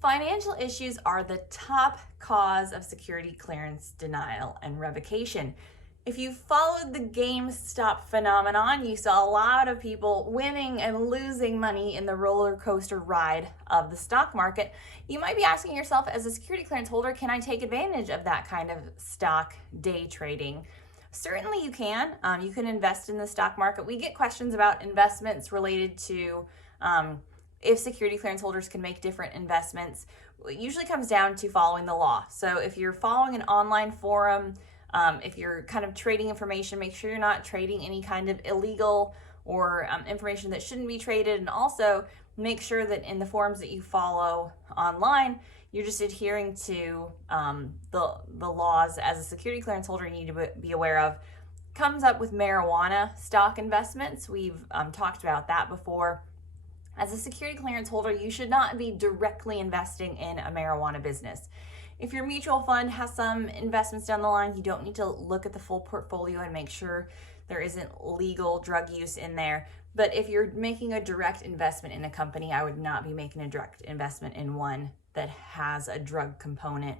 Financial issues are the top cause of security clearance denial and revocation. If you followed the GameStop phenomenon, you saw a lot of people winning and losing money in the roller coaster ride of the stock market. You might be asking yourself, as a security clearance holder, can I take advantage of that kind of stock day trading? Certainly you can. You can invest in the stock market. We get questions about investments related to if security clearance holders can make different investments. It usually comes down to following the law. So if you're following an online forum, if you're kind of trading information, make sure you're not trading any kind of illegal or information that shouldn't be traded. And also make sure that in the forums that you follow online, you're just adhering to the laws as a security clearance holder you need to be aware of. Comes up with marijuana stock investments. We've talked about that before. As a security clearance holder, you should not be directly investing in a marijuana business. If your mutual fund has some investments down the line, you don't need to look at the full portfolio and make sure there isn't legal drug use in there. But if you're making a direct investment in a company, I would not be making a direct investment in one that has a drug component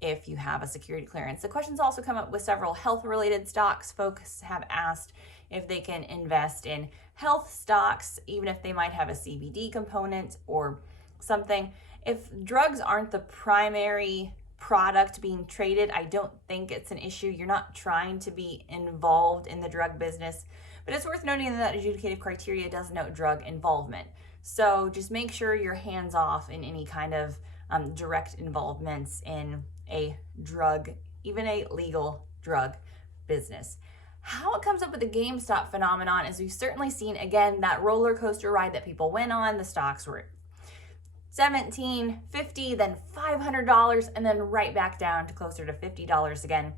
if you have a security clearance. The questions also come up with several health-related stocks. Folks have asked if they can invest in health stocks, even if they might have a CBD component or something. If drugs aren't the primary product being traded, I don't think it's an issue. You're not trying to be involved in the drug business, but it's worth noting that adjudicative criteria does note drug involvement. So just make sure you're hands off in any kind of direct involvements in a drug, even a legal drug business. How it comes up with the GameStop phenomenon is we've certainly seen, again, that roller coaster ride that people went on. The stocks were $17, $50, then $500, and then right back down to closer to $50 again.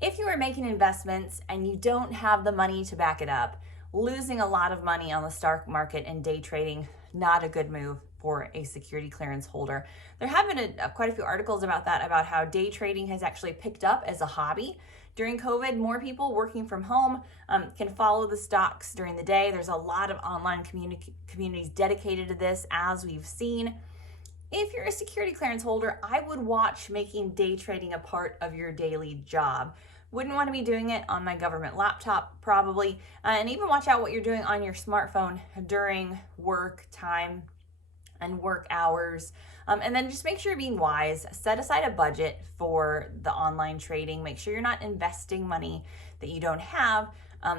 If you are making investments and you don't have the money to back it up, losing a lot of money on the stock market and day trading, not a good move for a security clearance holder. There have been quite a few articles about that, about how day trading has actually picked up as a hobby. During COVID, more people working from home can follow the stocks during the day. There's a lot of online communities dedicated to this, as we've seen. If you're a security clearance holder, I would watch making day trading a part of your daily job. Wouldn't want to be doing it on my government laptop, probably. And even watch out what you're doing on your smartphone during work time and work hours. And then just make sure you're being wise. Set aside a budget for the online trading. Make sure you're not investing money that you don't have,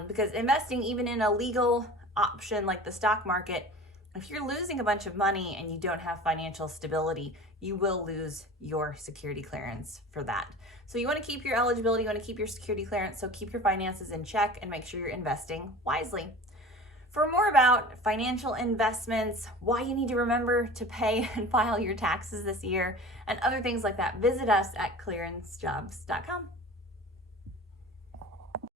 because investing even in a legal option like the stock market, if you're losing a bunch of money and you don't have financial stability, you will lose your security clearance for that. So you want to keep your eligibility, you want to keep your security clearance, so keep your finances in check and make sure you're investing wisely. For more about financial investments, why you need to remember to pay and file your taxes this year, and other things like that, visit us at clearancejobs.com.